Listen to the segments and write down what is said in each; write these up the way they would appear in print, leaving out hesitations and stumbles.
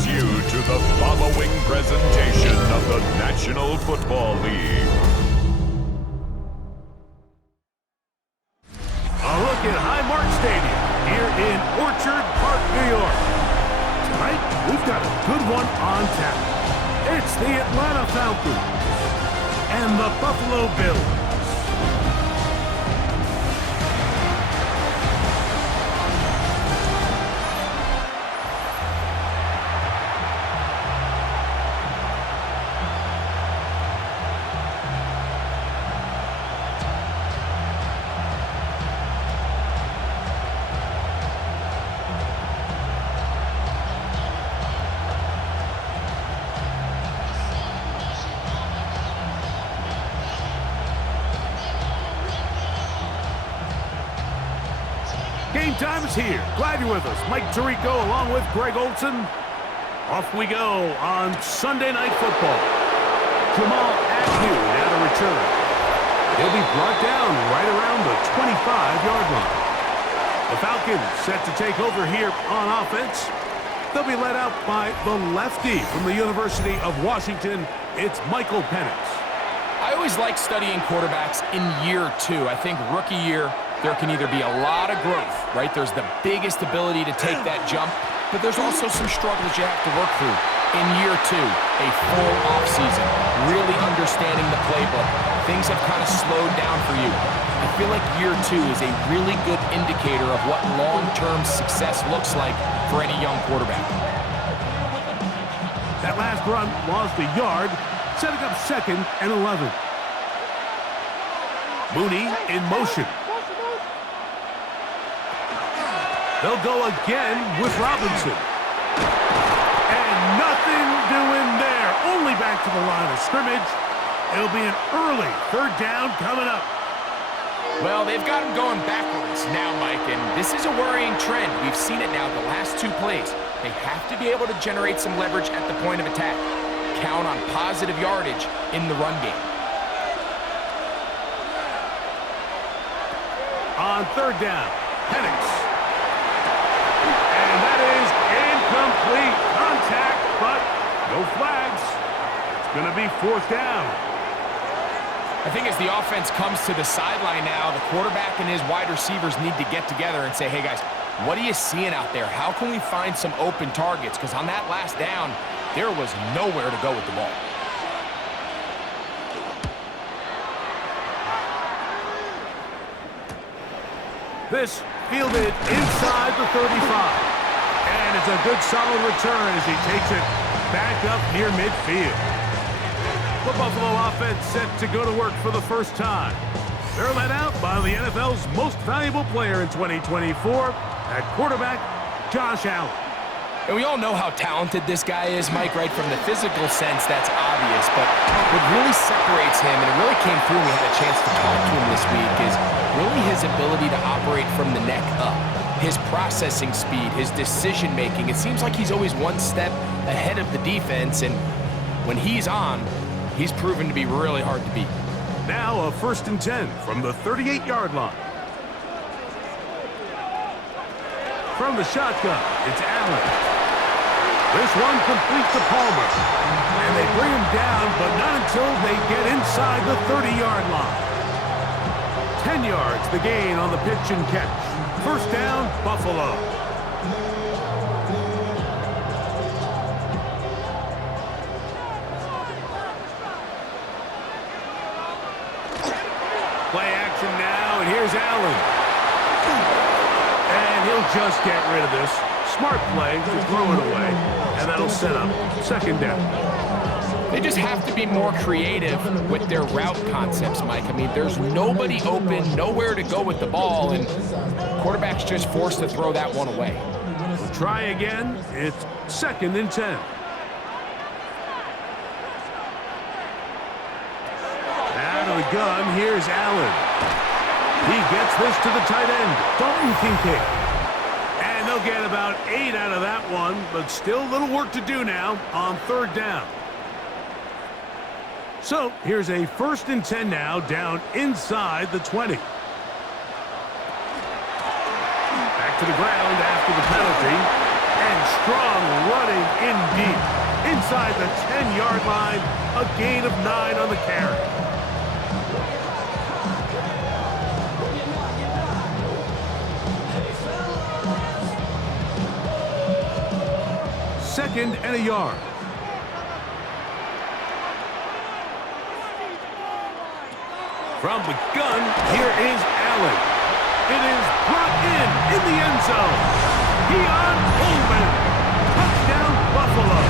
welcomes you to the following presentation of the National Football League. A look at Highmark Stadium here in Orchard Park, New York. Tonight, we've got a good one on tap. It's the Atlanta Falcons and the Buffalo Bills. Game time is here. Glad you're with us. Mike Tirico along with Greg Olson. Off we go on Sunday Night Football. Jamal Agnew now to return. He'll be brought down right around the 25-yard line. The Falcons set to take over here on offense. They'll be led out by the lefty from the University of Washington. It's Michael Penix. I always like studying quarterbacks in year two. I think rookie year, there can either be a lot of growth, right? There's the biggest ability to take that jump, but there's also some struggles you have to work through. In year two, a full offseason, really understanding the playbook. Things have kind of slowed down for you. I feel like year two is a really good indicator of what long-term success looks like for any young quarterback. That last run lost a yard, setting up 2nd and 11. Mooney in motion. They'll go again with Robinson. And nothing doing there. Only back to the line of scrimmage. It'll be an early 3rd down coming up. Well, they've got him going backwards now, Mike, and this is a worrying trend. We've seen it now the last 2 plays. They have to be able to generate some leverage at the point of attack. Count on positive yardage in the run game. On 3rd down, Penix. And that is incomplete. Contact, but no flags. It's going to be 4th down. I think as the offense comes to the sideline now, the quarterback and his wide receivers need to get together and say, hey, guys, what are you seeing out there? How can we find some open targets? Because on that last down, there was nowhere to go with the ball. This fielded inside the 35. And it's a good solid return as he takes it back up near midfield. The Buffalo offense set to go to work for the first time. They're led out by the NFL's most valuable player in 2024, at quarterback, Josh Allen. And we all know how talented this guy is, Mike, right? From the physical sense, that's obvious. But what really separates him, and it really came through when we had a chance to talk to him this week, is really his ability to operate from the neck up. His processing speed, his decision-making. It seems like he's always one step ahead of the defense, and when he's on, he's proven to be really hard to beat. Now a 1st and 10 from the 38-yard line. From the shotgun, it's Allen. This one complete to Palmer. And they bring him down, but not until they get inside the 30-yard line. 10 yards the gain on the pitch and catch. 1st down, Buffalo. Play action now, and here's Allen. And he'll just get rid of this. Smart play to throw it away, and that'll set up 2nd down. They just have to be more creative with their route concepts, Mike. I mean, there's nobody open, nowhere to go with the ball, and quarterback's just forced to throw that one away. We'll try again. It's 2nd and 10. Out of the gun, here's Allen. He gets this to the tight end, Dalton Kincaid. And they'll get about 8 out of that one, but still a little work to do now on 3rd down. So here's a 1st and 10 now, down inside the 20. Back to the ground after the penalty. And strong running in deep. Inside the 10-yard line, a gain of 9 on the carry. Second and a yard. From the gun, here is Allen. It is brought in the end zone. Keon Coleman. Touchdown, Buffalo.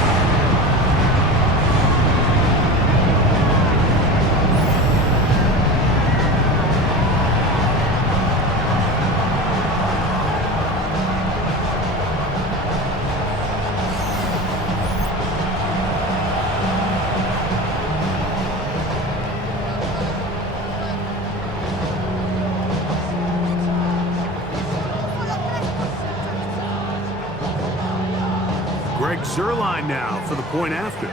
Zerline now for the point after.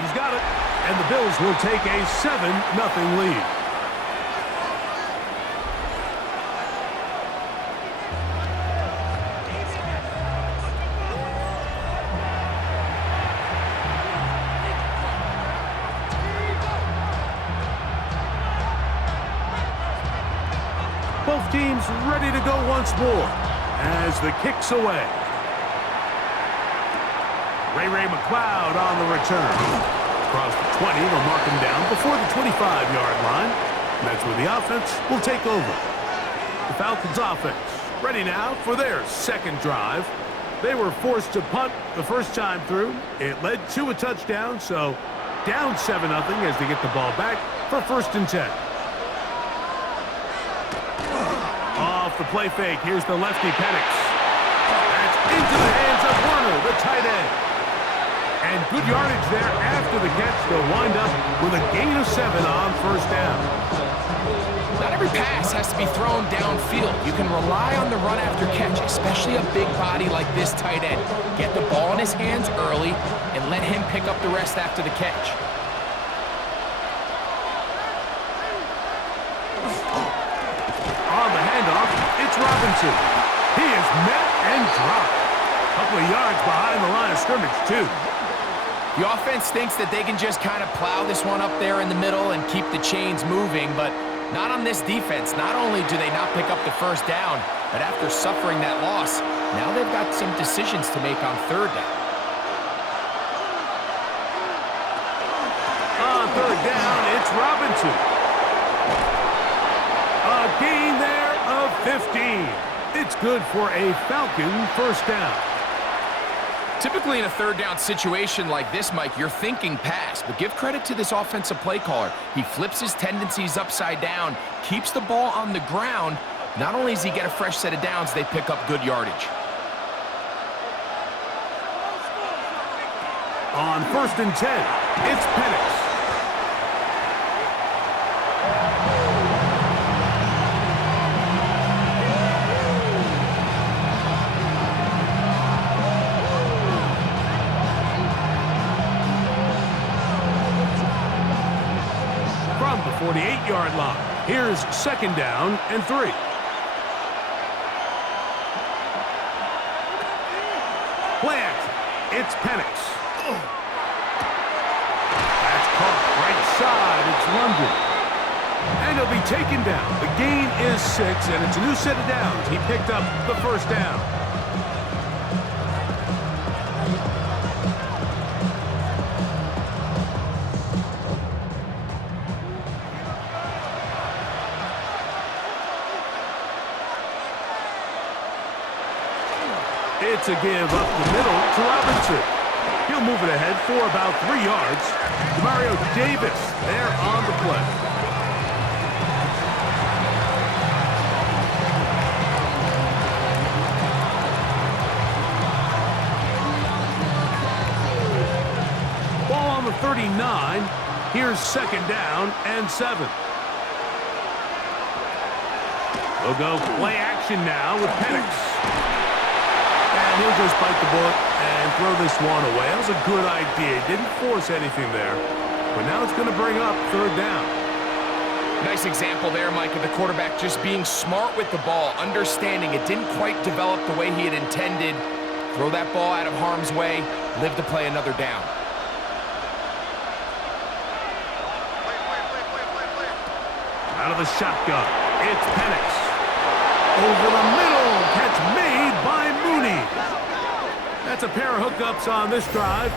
He's got it, and the Bills will take a 7-0 lead. Both teams ready to go once more as the kick's away. Ray McLeod on the return. Across the 20, they'll mark him down before the 25-yard line. And that's where the offense will take over. The Falcons offense ready now for their second drive. They were forced to punt the first time through. It led to a touchdown, so down 7-0 as they get the ball back for 1st and 10. Off the play fake, here's the lefty Penix. That's into the hands of Werner, the tight end. And good yardage there after the catch. They'll wind up with a gain of 7 on 1st down. Not every pass has to be thrown downfield. You can rely on the run after catch, especially a big body like this tight end. Get the ball in his hands early and let him pick up the rest after the catch. It's Robinson. He is met and dropped. A couple of yards behind the line of scrimmage, too. The offense thinks that they can just kind of plow this one up there in the middle and keep the chains moving, but not on this defense. Not only do they not pick up the 1st down, but after suffering that loss, now they've got some decisions to make on 3rd down. On 3rd down, it's Robinson. A gain there of 15. It's good for a Falcon 1st down. Typically in a 3rd down situation like this, Mike, you're thinking pass, but give credit to this offensive play caller. He flips his tendencies upside down, keeps the ball on the ground. Not only does he get a fresh set of downs, they pick up good yardage. On 1st and 10, it's Penix. From the 48-yard line, here's 2nd down and 3. Play action. It's Penix. That's caught right side. It's London. And he'll be taken down. The gain is 6, and it's a new set of downs. He picked up the 1st down. It's a give up the middle to Robinson. He'll move it ahead for about 3 yards. Mario Davis there on the play. Ball on the 39. Here's 2nd down and 7. They'll go play action now with Penix. And he'll just bite the bullet and throw this one away. That was a good idea. Didn't force anything there. But now it's going to bring up 3rd down. Nice example there, Mike, of the quarterback just being smart with the ball, understanding it didn't quite develop the way he had intended. Throw that ball out of harm's way, live to play another down. Out of the shotgun, it's Penix. Over the middle, catch made by Mooney. That's a pair of hookups on this drive.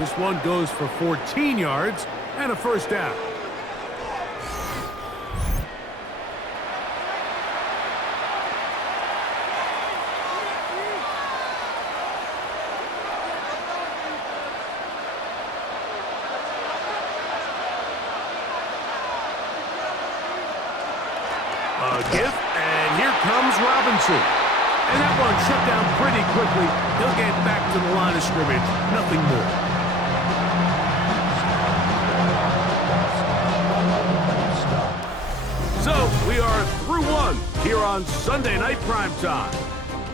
This one goes for 14 yards and a first down. A gift, and here comes Robinson. And that one shut down pretty quickly. He'll get back to the line of scrimmage. Nothing more. So, we are through one here on Sunday Night Primetime.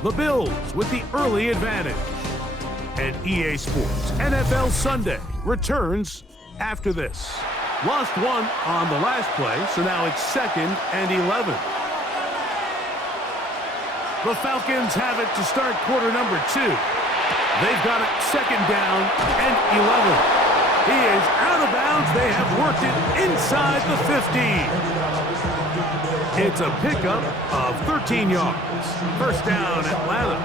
The Bills with the early advantage. And EA Sports NFL Sunday returns after this. Lost one on the last play, so now it's 2nd and 11. The Falcons have it to start quarter number 2. They've got it 2nd down and 11. He is out of bounds. They have worked it inside the 15. It's a pickup of 13 yards. First down, Atlanta.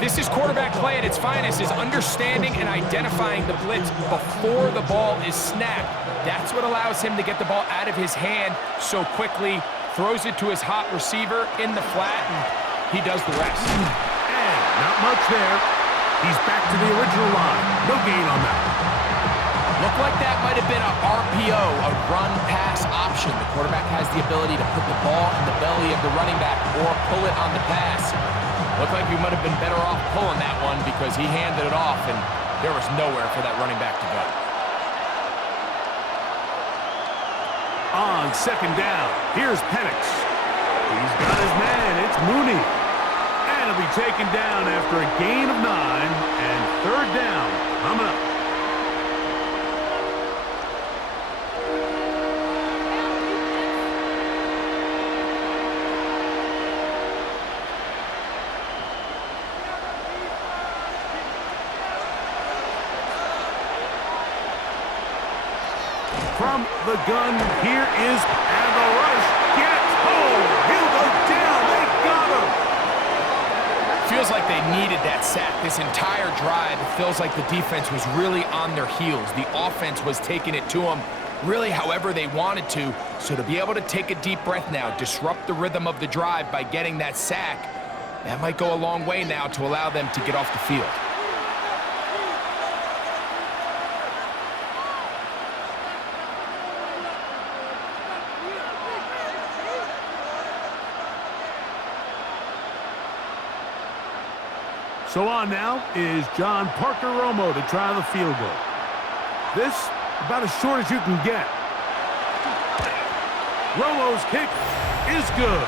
This is quarterback play at its finest, is understanding and identifying the blitz before the ball is snapped. That's what allows him to get the ball out of his hand so quickly, throws it to his hot receiver in the flat, and he does the rest. And not much there. He's back to the original line. No gain on that. Looked like that might have been a RPO, a run-pass option. The quarterback has the ability to put the ball in the belly of the running back or pull it on the pass. Looked like he might have been better off pulling that one because he handed it off, and there was nowhere for that running back to go. On 2nd down, here's Penix. He's got his man. It's Mooney. And he'll be taken down after a gain of 9 and 3rd down coming up. From the gun, here is, and the rush gets home. He'll go down. They got him. Feels like they needed that sack this entire drive. It feels like the defense was really on their heels. The offense was taking it to them really however they wanted to. So to be able to take a deep breath now, disrupt the rhythm of the drive by getting that sack, that might go a long way now to allow them to get off the field. So on now is John Parker Romo to try the field goal. This, about as short as you can get. Romo's kick is good.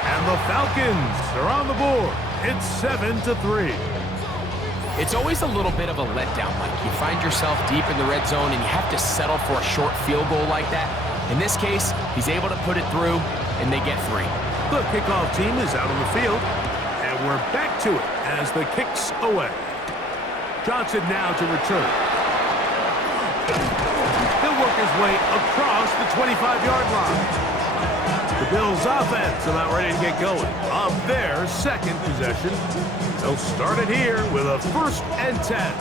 And the Falcons are on the board. It's 7-3. It's always a little bit of a letdown, Mike. You find yourself deep in the red zone and you have to settle for a short field goal like that. In this case, he's able to put it through and they get 3. The kickoff team is out on the field. And we're back to it as the kick's away. Johnson now to return. He'll work his way across the 25-yard line. The Bills' offense about ready to get going on their 2nd possession. They'll start it here with a 1st and 10.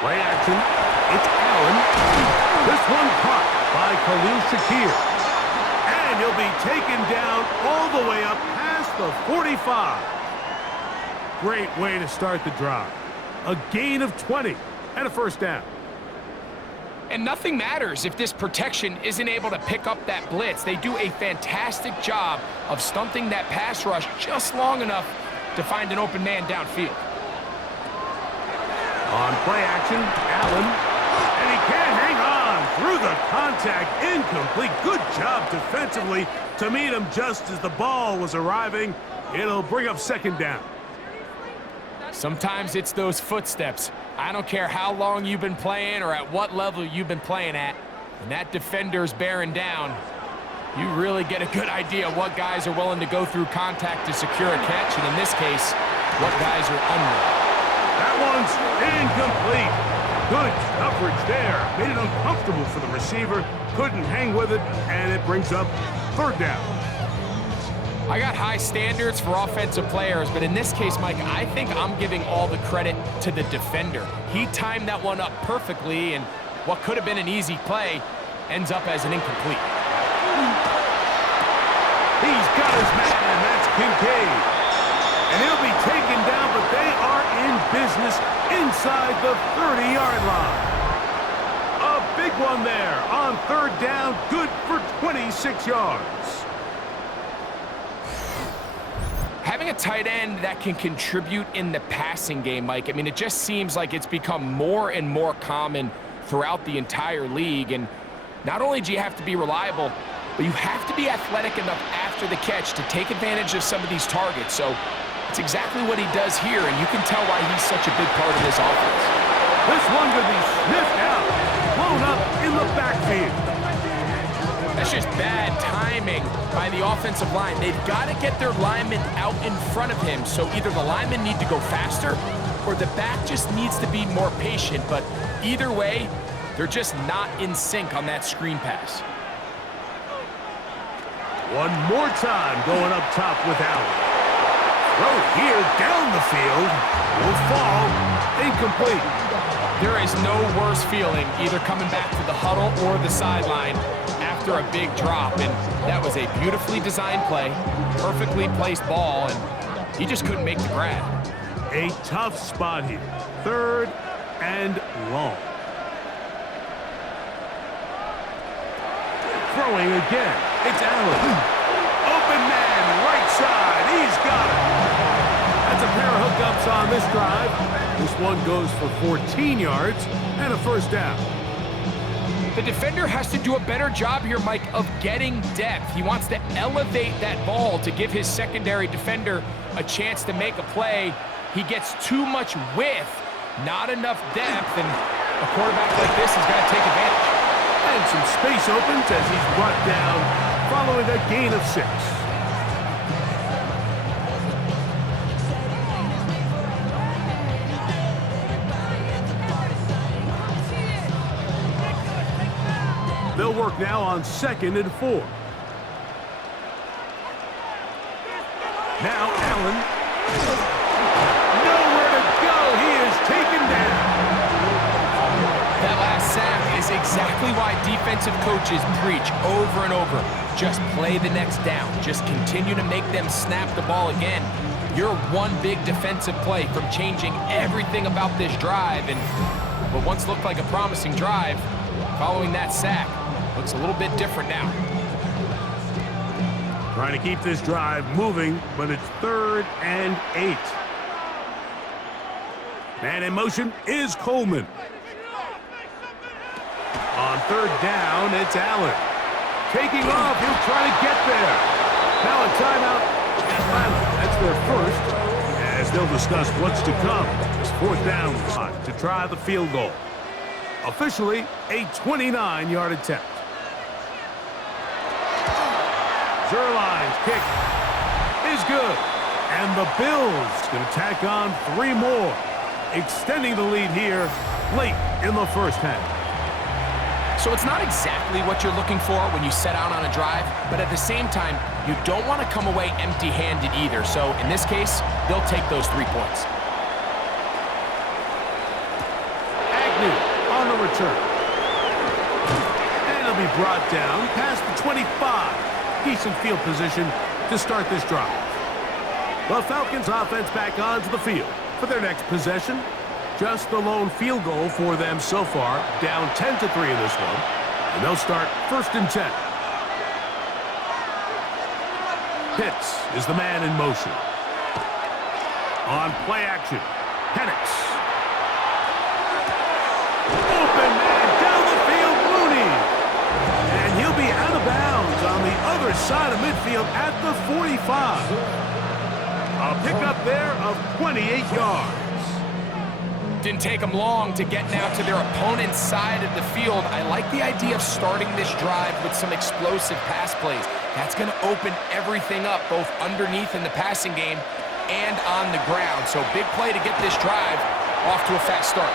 Play action. It's Allen. This one caught by Khalil Shakir. And he'll be taken down all the way up past the 45. Great way to start the drive. A gain of 20 and a first down. And nothing matters if this protection isn't able to pick up that blitz. They do a fantastic job of stunting that pass rush just long enough to find an open man downfield. On play action, Allen. And he can't hang on through the contact. Incomplete. Good job defensively to meet him just as the ball was arriving. It'll bring up second down. Sometimes it's those footsteps. I don't care how long you've been playing or at what level you've been playing at. When that defender's bearing down, you really get a good idea what guys are willing to go through contact to secure a catch, and in this case, what guys are unwilling. That one's incomplete. Good coverage there. Made it uncomfortable for the receiver. Couldn't hang with it, and it brings up third down. I got high standards for offensive players, but in this case, Mike, I think I'm giving all the credit to the defender. He timed that one up perfectly, and what could have been an easy play ends up as an incomplete. He's got his man. That's Kincaid. And he'll be taken down, but they are in business inside the 30-yard line. A big one there on third down, good for 26 yards. Having a tight end that can contribute in the passing game, Mike, I mean, it just seems like it's become more and more common throughout the entire league. And not only do you have to be reliable, but you have to be athletic enough after the catch to take advantage of some of these targets. So it's exactly what he does here, and you can tell why he's such a big part of this offense. This one could be sniffed out, blown up in the backfield. That's just bad timing by the offensive line. They've got to get their linemen out in front of him, so either the linemen need to go faster or the back just needs to be more patient. But either way, they're just not in sync on that screen pass. One more time going up top with Allen. Throw here down the field. Will fall. Incomplete. There is no worse feeling either coming back to the huddle or the sideline after a big drop. And that was a beautifully designed play, perfectly placed ball, and he just couldn't make the grab. A tough spot here. Third and long. Throwing again. It's Allen. Open man, right side. He's got it. That's a pair of hookups on this drive. This one goes for 14 yards and a first down. The defender has to do a better job here, Mike, of getting depth. He wants to elevate that ball to give his secondary defender a chance to make a play. He gets too much width, not enough depth, and a quarterback like this has got to take advantage. And some space opens as he's brought down following a gain of 6. They'll work now on 2nd and 4. Now Allen. Nowhere to go. He is taken down. That last sack is exactly why defensive coaches preach over and over. Just play the next down. Just continue to make them snap the ball again. You're one big defensive play from changing everything about this drive. And what once looked like a promising drive, following that sack, looks a little bit different now. Trying to keep this drive moving, but it's 3rd and 8. Man in motion is Coleman. On 3rd down, it's Allen. Taking off, he'll try to get there. Now a timeout. Atlanta, that's their first, as they'll discuss what's to come. It's 4th down time to try the field goal. Officially, a 29-yard attempt. Zerline's kick is good. And the Bills going to tack on 3 more, extending the lead here late in the first half. So it's not exactly what you're looking for when you set out on a drive, but at the same time, you don't want to come away empty-handed either. So in this case, they'll take those 3 points. Agnew on the return. And he'll be brought down past the 25. Decent field position to start this drive. The Falcons offense back onto the field for their next possession. Just the lone field goal for them so far, down 10-3 in this one. And they'll start 1st and 10. Pitts is the man in motion. On play action, Penix. Open man down the field, Mooney. And he'll be out of bounds on the other side of midfield at the 45. A pickup there of 28 yards. Didn't take them long to get now to their opponent's side of the field. I like the idea of starting this drive with some explosive pass plays. That's going to open everything up, both underneath in the passing game and on the ground. So big play to get this drive off to a fast start.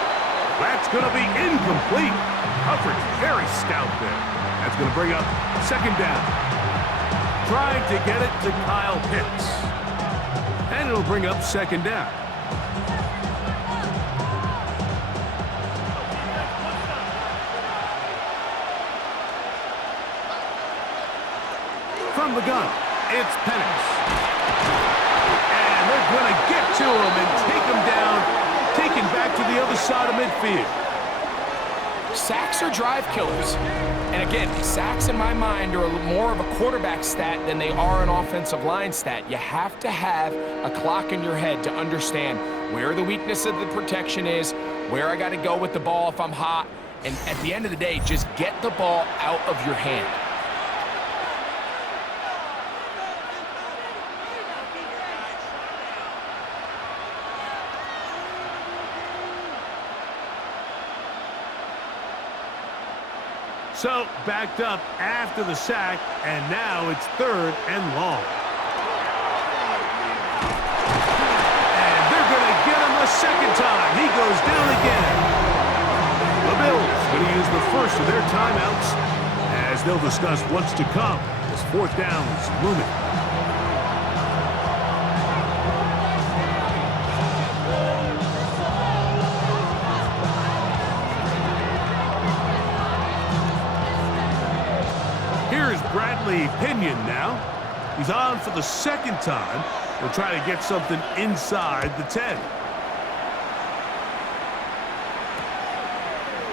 That's going to be incomplete. Coverage very stout there. That's going to bring up second down. Trying to get it to Kyle Pitts. And it'll bring up second down. From the gun, it's Penix. And they're going to get to him and take him down, taken back to the other side of midfield. Sacks are drive killers. And again, sacks in my mind are more of a quarterback stat than they are an offensive line stat. You have to have a clock in your head to understand where the weakness of the protection is, where I got to go with the ball if I'm hot, and at the end of the day, just get the ball out of your hand. So, backed up after the sack, and now it's third and long. And they're going to get him a second time. He goes down again. The Bills going to use the first of their timeouts as they'll discuss what's to come as fourth down is looming. Here's Bradley Pinion now. He's on for the second time. He'll try to get something inside the 10.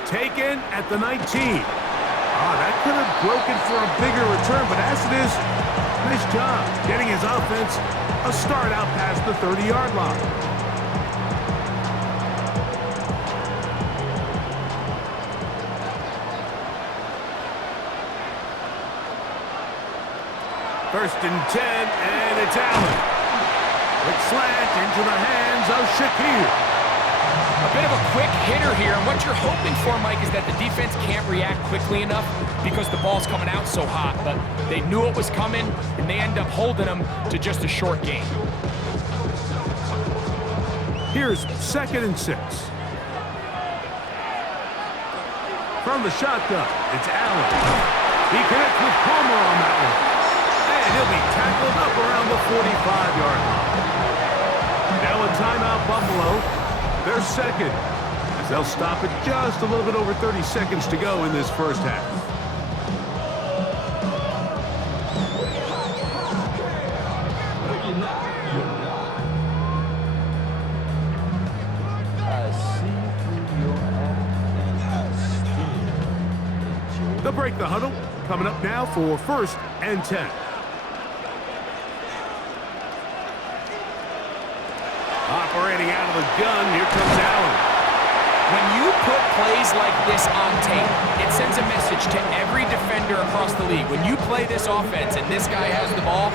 Taken at the 19. That could have broken for a bigger return, but as it is, nice job getting his offense a start out past the 30-yard line. First and 10, and it's Allen. Quick slant into the hands of Shakir. A bit of a quick hitter here, and what you're hoping for, Mike, is that the defense can't react quickly enough because the ball's coming out so hot, but they knew it was coming, and they end up holding them to just a short gain. Here's second and 6. From the shotgun, it's Allen. He connects with Palmer on that one. And he'll be tackled up around the 45-yard line. Now a timeout, Buffalo. They're second, as they'll stop it just a little bit over 30 seconds to go in this first half. They'll break the huddle. Coming up now for first and 10. Operating out of the gun, here comes Allen. When you put plays like this on tape, it sends a message to every defender across the league. When you play this offense and this guy has the ball,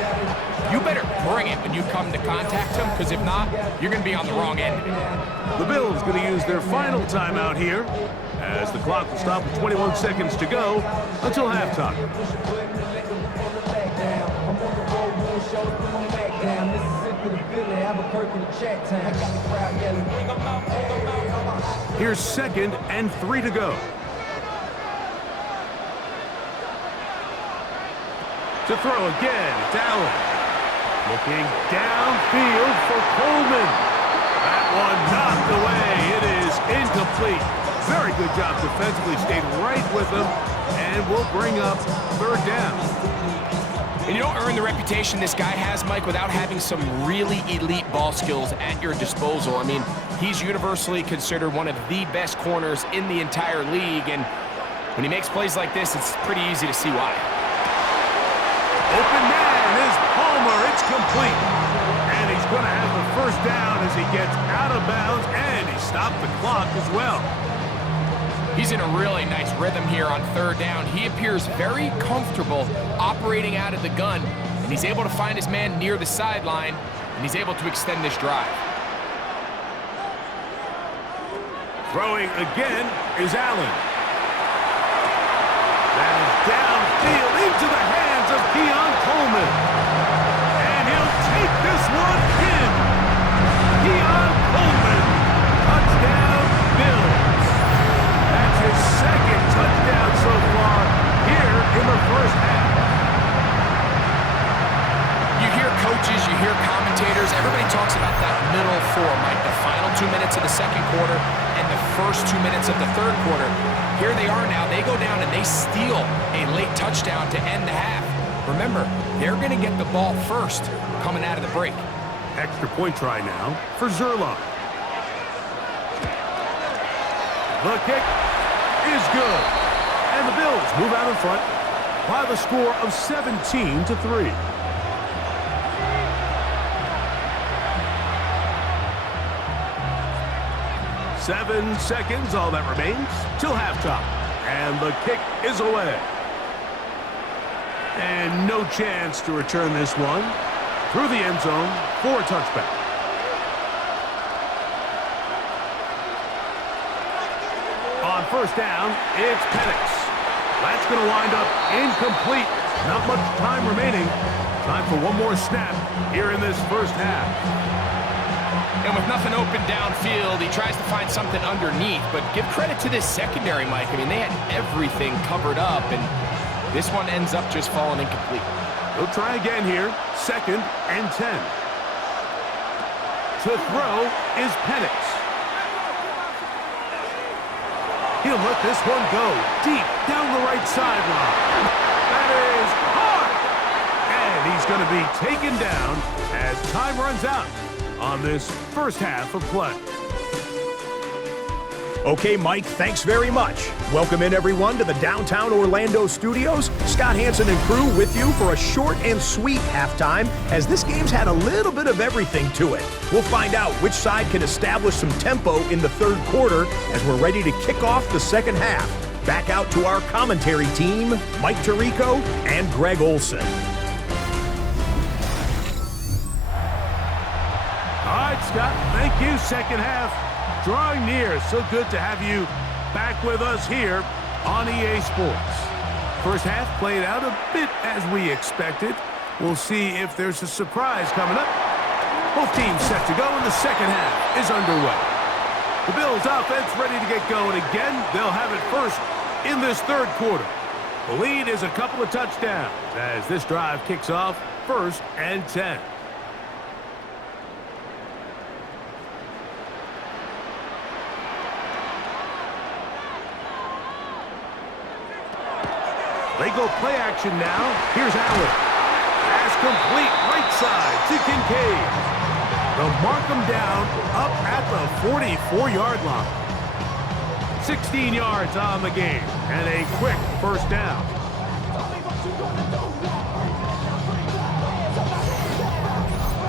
you better bring it when you come to contact him, because if not, you're going to be on the wrong end of it. The Bills going to use their final timeout here, as the clock will stop with 21 seconds to go until halftime. Here's second and 3 to go. To throw again, it's Allen. Looking downfield for Coleman. That one knocked away. It is incomplete. Very good job defensively. Stayed right with him, and will bring up third down. And you don't earn the reputation this guy has, Mike, without having some really elite ball skills at your disposal. I mean, he's universally considered one of the best corners in the entire league, and when he makes plays like this, it's pretty easy to see why. Open man is Palmer. It's complete. And he's going to have the first down as he gets out of bounds, and he stopped the clock as well. He's in a really nice rhythm here on third down. He appears very comfortable operating out of the gun, and he's able to find his man near the sideline and he's able to extend this drive. Throwing again is Allen. That is downfield into the hands of Keon Coleman. And he'll take this one in. Keon Coleman, touchdown Bills. That's his second touchdown so far here in the first half. You hear coaches, you hear commentators, everybody talks about that middle four, Mike, the final 2 minutes of the second quarter and the first 2 minutes of the third quarter. Here they are now. They go down and they steal a late touchdown to end the half. Remember, they're going to get the ball first coming out of the break. Extra point try now for Zerline. The kick is good. And the Bills move out in front by the score of 17-3. 7 seconds, all that remains, till halftime. And the kick is away. And no chance to return this one through the end zone for a touchback. On first down, it's Penix. That's going to wind up incomplete. Not much time remaining. Time for one more snap here in this first half. And with nothing open downfield, he tries to find something underneath. But give credit to this secondary, Mike. I mean, they had everything covered up, and this one ends up just falling incomplete. He'll try again here. 2nd and 10. To throw is Penix. He'll let this one go deep down the right sideline. That is hard. And he's going to be taken down as time runs out on this first half of play. Okay, Mike, thanks very much. Welcome in, everyone, to the downtown Orlando studios. Scott Hansen and crew with you for a short and sweet halftime, as this game's had a little bit of everything to it. We'll find out which side can establish some tempo in the third quarter as we're ready to kick off the second half. Back out to our commentary team, Mike Tirico and Greg Olson. All right, Scott, thank you. Second half drawing near. So good to have you back with us here on EA Sports. First half played out a bit as we expected. We'll see if there's a surprise coming up. Both teams set to go, and the second half is underway. The Bills offense ready to get going again. They'll have it first in this third quarter. The lead is a couple of touchdowns as this drive kicks off 1st and 10. They go play action now. Here's Allen. Pass complete right side to Kincaid. They'll mark him down up at the 44-yard line. 16 yards on the game and a quick first down.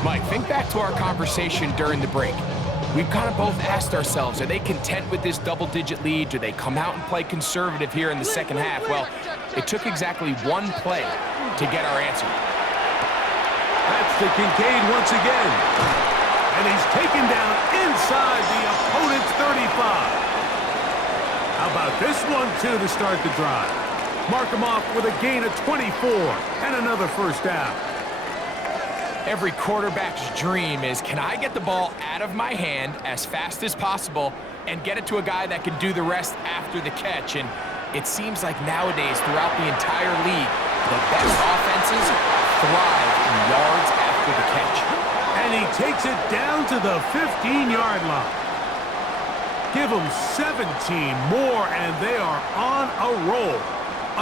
Mike, think back to our conversation during the break. We've kind of both asked ourselves, are they content with this double-digit lead? Do they come out and play conservative here in the second half? Well, it took exactly one play to get our answer. That's to Kincaid once again. And he's taken down inside the opponent's 35. How about this one, too, to start the drive? Mark him off with a gain of 24 and another first down. Every quarterback's dream is, can I get the ball out of my hand as fast as possible and get it to a guy that can do the rest after the catch? And it seems like nowadays, throughout the entire league, the best offenses thrive in yards after the catch. And he takes it down to the 15-yard line. Give them 17 more, and they are on a roll.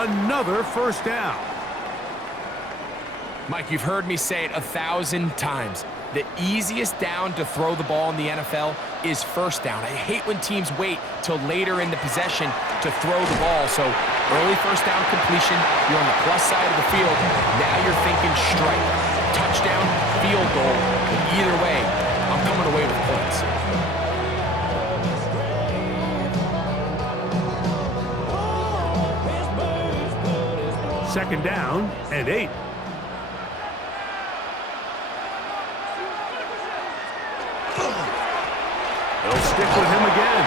Another first down. Mike, you've heard me say it 1,000 times. The easiest down to throw the ball in the NFL is first down. I hate when teams wait till later in the possession to throw the ball. So early first down completion, you're on the plus side of the field. Now you're thinking strike, touchdown, field goal. But either way, I'm coming away with points. Second down and 8. They'll stick with him again.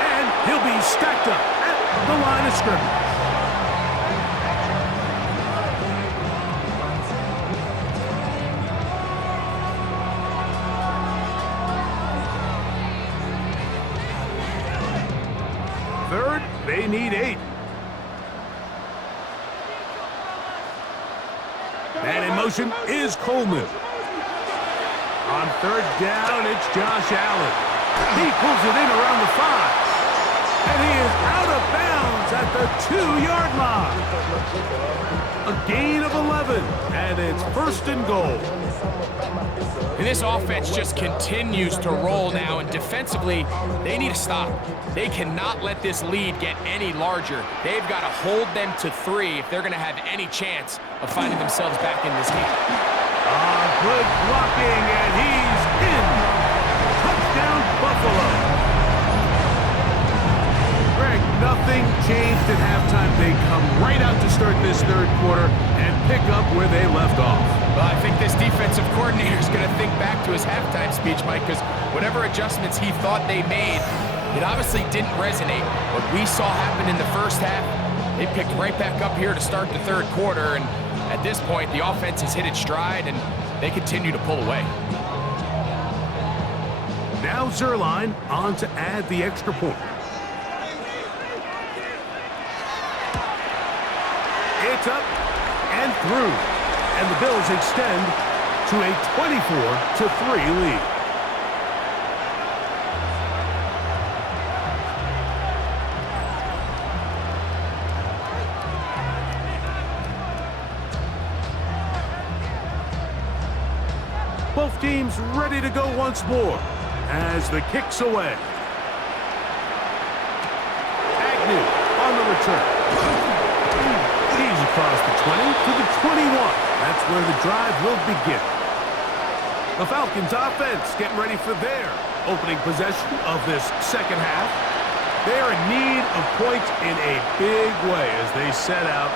And he'll be stacked up at the line of scrimmage. Third, they need 8. And in motion is Coleman. On third down, it's Josh Allen. He pulls it in around the 5. And he is out of bounds at the 2-yard line. A gain of 11, and it's first and goal. And this offense just continues to roll now, and defensively, they need to stop. They cannot let this lead get any larger. They've got to hold them to 3 if they're going to have any chance of finding themselves back in this game. Good blocking, and he's in. Touchdown, Buffalo. Greg, nothing changed at halftime. They come right out to start this third quarter and pick up where they left off. Well, I think this defensive coordinator is going to think back to his halftime speech, Mike, because whatever adjustments he thought they made, it obviously didn't resonate. What we saw happen in the first half, they picked right back up here to start the third quarter, and at this point, the offense has hit its stride, and they continue to pull away. Now Zerline on to add the extra point. It's up and through, and the Bills extend to a 24-3 lead. Both teams ready to go once more as the kick's away. Agnew on the return. He's across the 20 to the 21. That's where the drive will begin. The Falcons offense getting ready for their opening possession of this second half. They are in need of points in a big way as they set out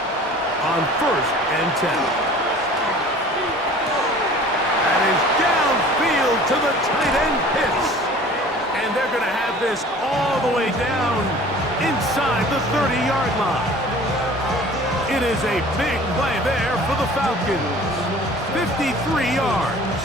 on 1st and 10. Downfield to the tight end Pitts. And they're going to have this all the way down inside the 30-yard line. It is a big play there for the Falcons. 53 yards.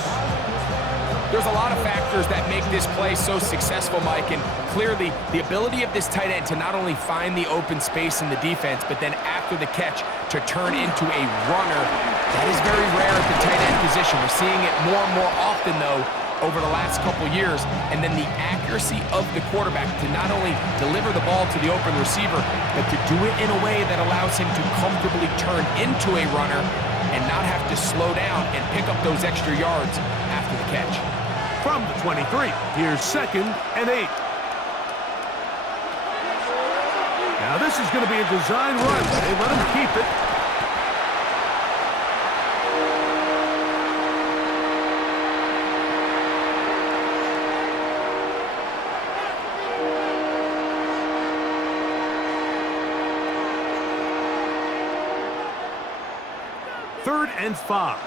There's a lot of factors that make this play so successful, Mike, and clearly the ability of this tight end to not only find the open space in the defense, but then after the catch to turn into a runner. That is very rare at the tight end position. We're seeing it more and more often, though, over the last couple years. And then the accuracy of the quarterback to not only deliver the ball to the open receiver, but to do it in a way that allows him to comfortably turn into a runner and not have to slow down and pick up those extra yards after the catch. From the 23, here's 2nd and 8. Now this is going to be a design run. They let him keep it. Third and 5.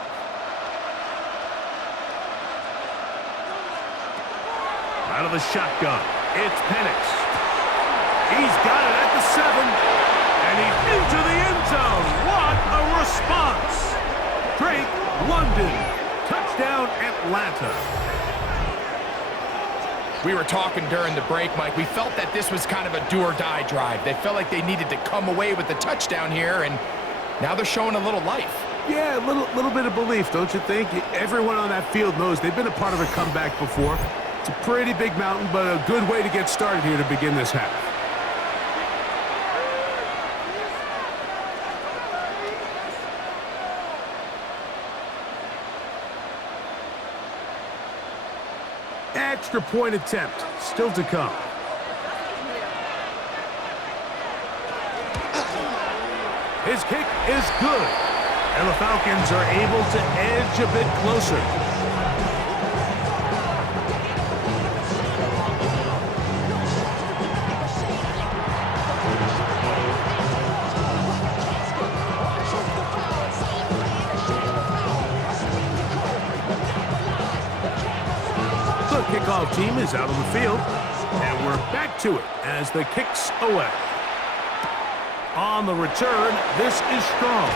Out of the shotgun, it's Penix. He's got it at the 7, and he's into the end zone. What a response! Drake London, touchdown Atlanta. We were talking during the break, Mike. We felt that this was kind of a do-or-die drive. They felt like they needed to come away with the touchdown here, and now they're showing a little life. Yeah, a little bit of belief, don't you think? Everyone on that field knows they've been a part of a comeback before. It's a pretty big mountain, but a good way to get started here to begin this half. Extra point attempt still to come. His kick is good, and the Falcons are able to edge a bit closer. Kickoff kickoff team is out on the field. And we're back to it as the kick's away. On the return, this is strong.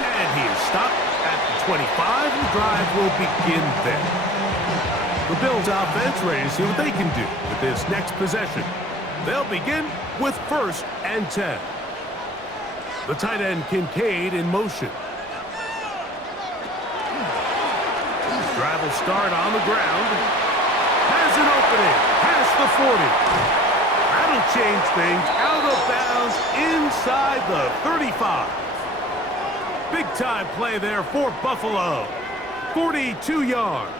And he is stopped at the 25, and the drive will begin there. The Bills offense ready to see what they can do with this next possession. They'll begin with 1st and 10. The tight end Kincaid in motion. Drive will start on the ground. Has an opening. Past the 40. That'll change things. Out of bounds inside the 35. Big time play there for Buffalo. 42 yards.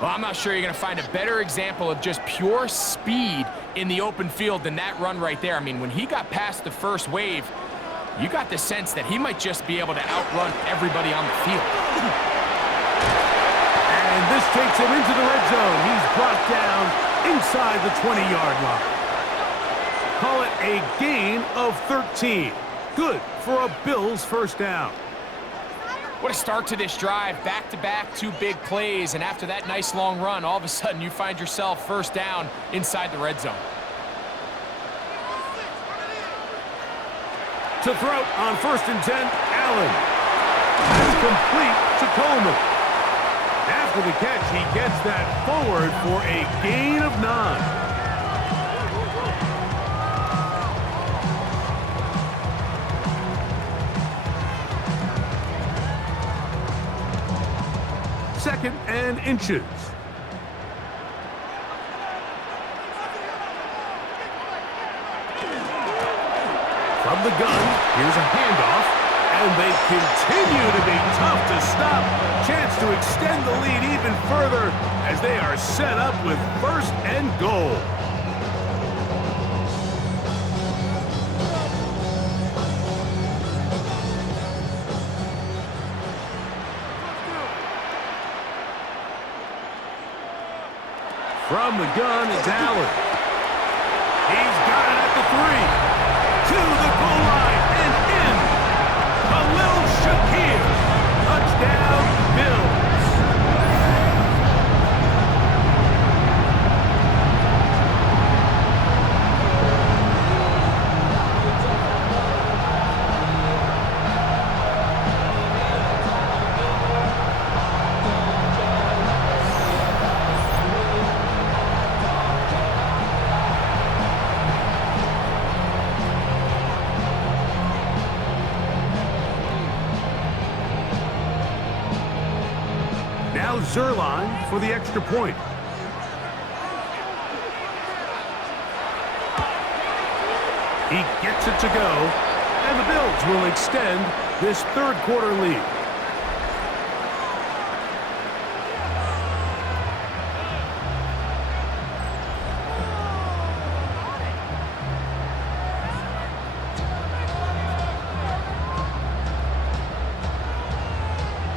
Well, I'm not sure you're going to find a better example of just pure speed in the open field than that run right there. I mean, when he got past the first wave, you got the sense that he might just be able to outrun everybody on the field. And this takes him into the red zone. He's brought down inside the 20-yard line. Call it a gain of 13. Good for a Bills first down. What a start to this drive. Back-to-back, 2 big plays, and after that nice long run, all of a sudden you find yourself first down inside the red zone. To throw on 1st and 10, Allen. That's complete to Coleman. After the catch, he gets that forward for a gain of 9. Second and inches. From the gun, here's a handoff, and they continue to be tough to stop. Chance to extend the lead even further as they are set up with 1st and goal. From the gun, it's Allen. He's got it at the 3. To the goal line and in. Khalil Shakir. Touchdown, Bills. Now Zerline for the extra point. He gets it to go, and the Bills will extend this 3rd quarter lead.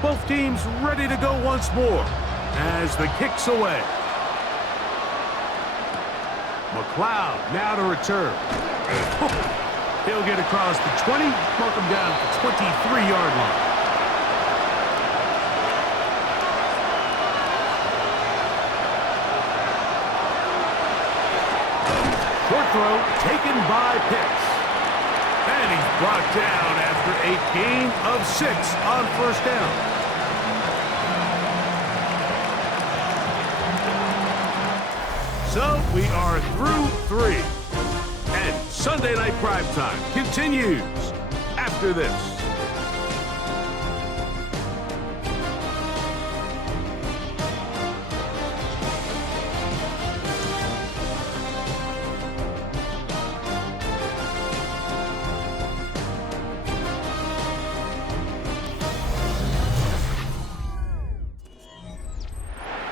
Both teams ready to go once more as the kick's away. McLeod now to return. He'll get across the 20, mark him down at the 23-yard line. Short throw taken by Pitts. And he's brought down after a gain of 6 on 1st down. So we are through 3. And Sunday Night Primetime continues after this.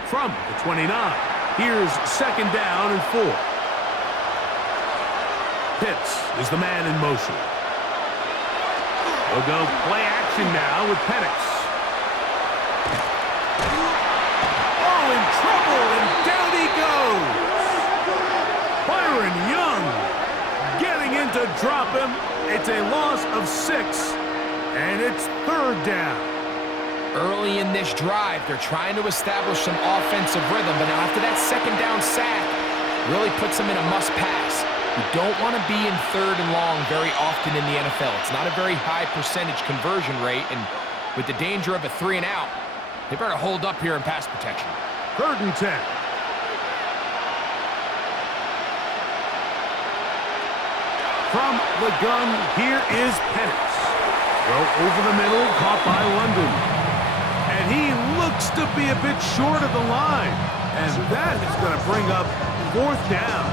From the 29. Here's 2nd down and 4. Pitts is the man in motion. We'll go play action now with Penix. Oh, in trouble, and down he goes. Byron Young getting in to drop him. It's a loss of 6, and it's 3rd down. Early in this drive, they're trying to establish some offensive rhythm, but now after that second down sack, really puts them in a must-pass. You don't want to be in 3rd and long very often in the NFL. It's not a very high percentage conversion rate, and with the danger of a 3 and out, they better hold up here in pass protection. 3rd and 10. From the gun, here is Penix. Throw over the middle, caught by London. And he looks to be a bit short of the line. And that is going to bring up 4th down.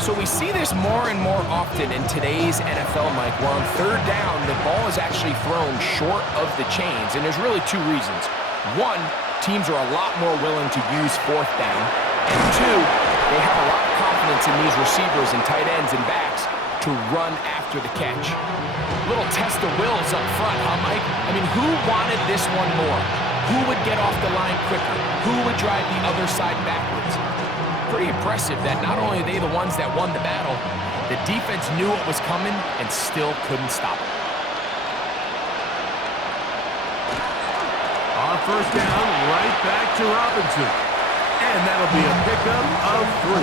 So we see this more and more often in today's NFL, Mike, where on 3rd down, the ball is actually thrown short of the chains. And there's really 2 reasons. 1, teams are a lot more willing to use 4th down. And 2, they have a lot of confidence in these receivers and tight ends and backs to run after the catch. Little test of wills up front, huh, Mike? I mean, who wanted this one more? Who would get off the line quicker? Who would drive the other side backwards? Pretty impressive that not only are they the ones that won the battle, the defense knew what was coming and still couldn't stop it. On 1st down, right back to Robinson. And that'll be a pickup of 3.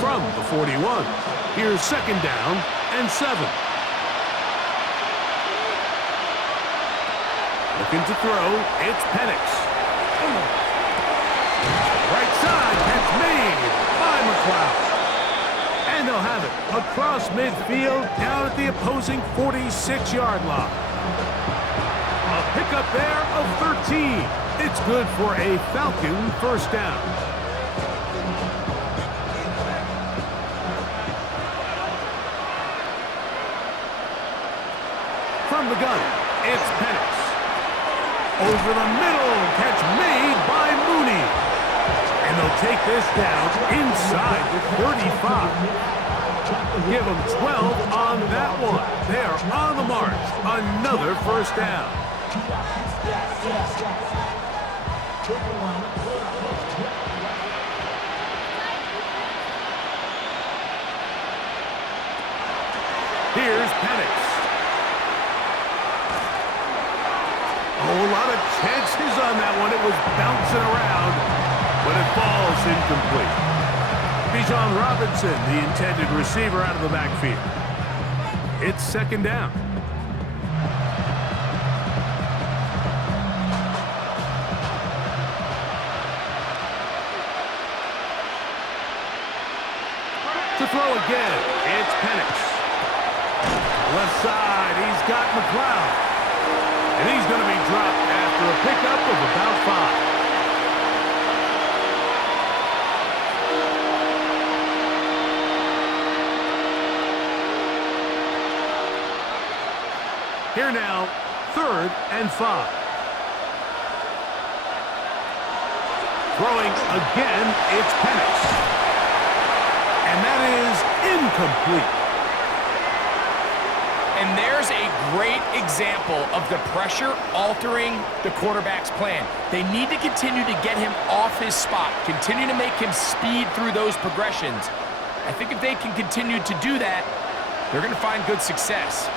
From the 41, here's 2nd down and 7. Looking to throw, it's Penix. Right side, catch made by McLeod. And they'll have it across midfield down at the opposing 46-yard line. A pickup there of 13. It's good for a Falcon 1st down. From the gun, it's Penix. Over the middle, catch made by Mooney. And they'll take this down inside the 35. Give them 12 on that one. They're on the march. Another 1st down. Here's Penix. A lot of chances on that one. It was bouncing around, but it falls incomplete. Bijan Robinson, the intended receiver, out of the backfield. It's 2nd down. To throw again, it's Penix. Left side, he's got McLeod. And he's going to be dropped after a pickup of about 5. Here now, 3rd and 5. Throwing again, it's Penix. And that is incomplete. And there's a great example of the pressure altering the quarterback's plan. They need to continue to get him off his spot, continue to make him speed through those progressions. I think if they can continue to do that, they're going to find good success.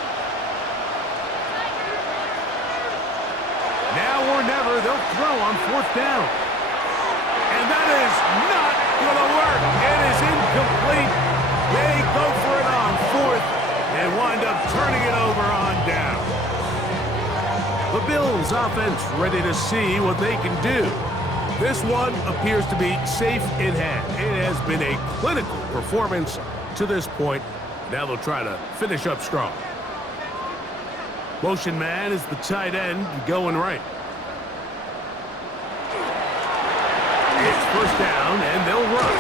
Now or never, they'll throw on 4th down. And that is not going to work. It is incomplete. They go for it on 4th. And wind up turning it over on down. The Bills offense ready to see what they can do. This one appears to be safe in hand. It has been a clinical performance to this point. Now they'll try to finish up strong. Motion man is the tight end going right. It's 1st down, and they'll run.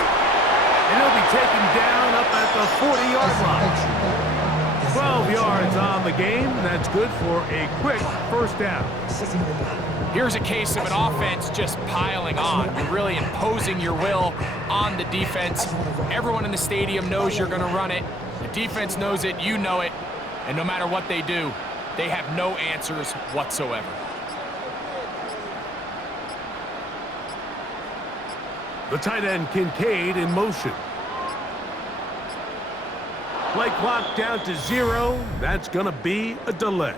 And he'll be taken down up at the 40-yard line. 12 yards on the game. That's good for a quick 1st down. Here's a case of an offense just piling on and really imposing your will on the defense. Everyone in the stadium knows you're going to run it. The defense knows it, you know it, and no matter what they do, they have no answers whatsoever. The tight end Kincaid in motion. Play clock down to 0. That's going to be a delay.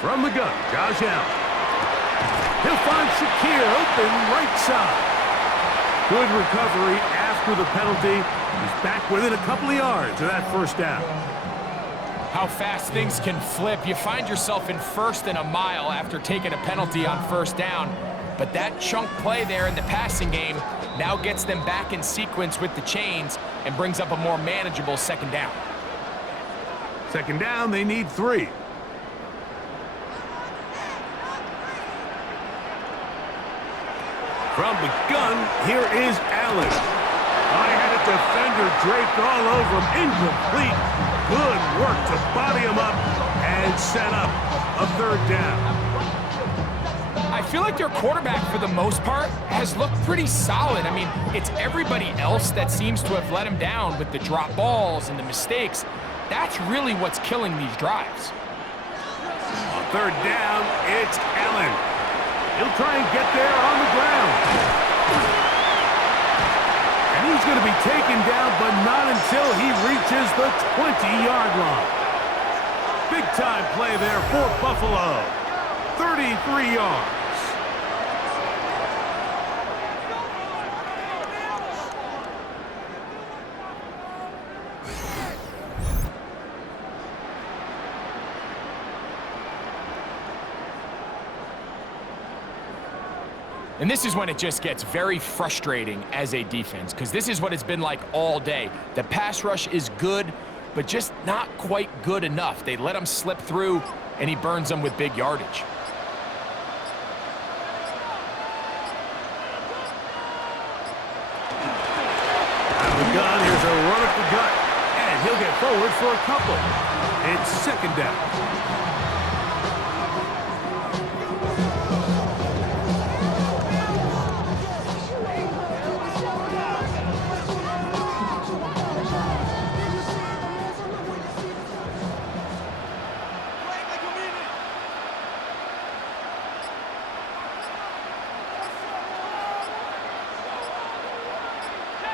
From the gun, Josh Allen. He'll find Shakir open right side. Good recovery after the penalty. He's back within a couple of yards of that first down. How fast things can flip. You find yourself in first and a mile after taking a penalty on first down. But that chunk play there in the passing game now gets them back in sequence with the chains and brings up a more manageable second down. Second down, they need 3. From the gun, here is Allen. I had a defender draped all over him. Incomplete. Good work to body him up and set up a third down. I feel like their quarterback, for the most part, has looked pretty solid. I mean, it's everybody else that seems to have let him down with the drop balls and the mistakes. That's really what's killing these drives. On third down, it's Allen. He'll try and get there on the ground. And he's going to be taken down, but not until he reaches the 20-yard line. Big-time play there for Buffalo. 33 yards. And this is when it just gets very frustrating as a defense, because this is what it's been like all day. The pass rush is good, but just not quite good enough. They let him slip through, and he burns them with big yardage. Out of the gun, here's a run at the gut, and he'll get forward for a couple. It's second down.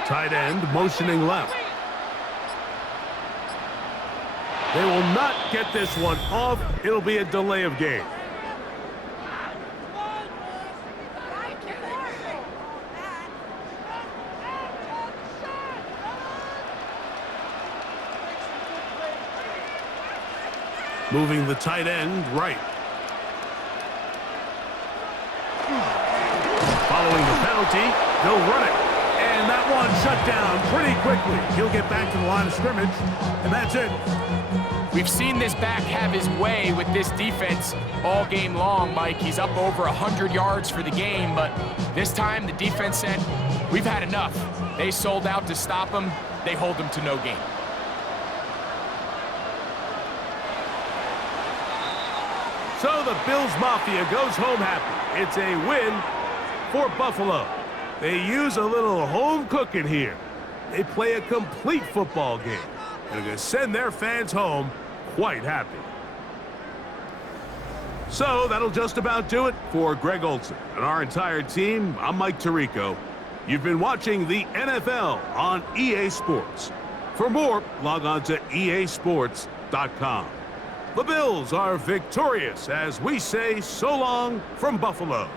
Tight end motioning left. They will not get this one off. It'll be a delay of game. Moving the tight end right. Following the penalty, they'll run it. And that one shut down pretty quickly. He'll get back to the line of scrimmage, and that's it. We've seen this back have his way with this defense all game long, Mike. He's up over 100 yards for the game, but this time the defense said, we've had enough. They sold out to stop him. They hold him to no gain. So the Bills Mafia goes home happy. It's a win for Buffalo. They use a little home cooking here. They play a complete football game. And they're going to send their fans home quite happy. So that'll just about do it for Greg Olson and our entire team. I'm Mike Tirico. You've been watching the NFL on EA Sports. For more, log on to easports.com. The Bills are victorious as we say so long from Buffalo.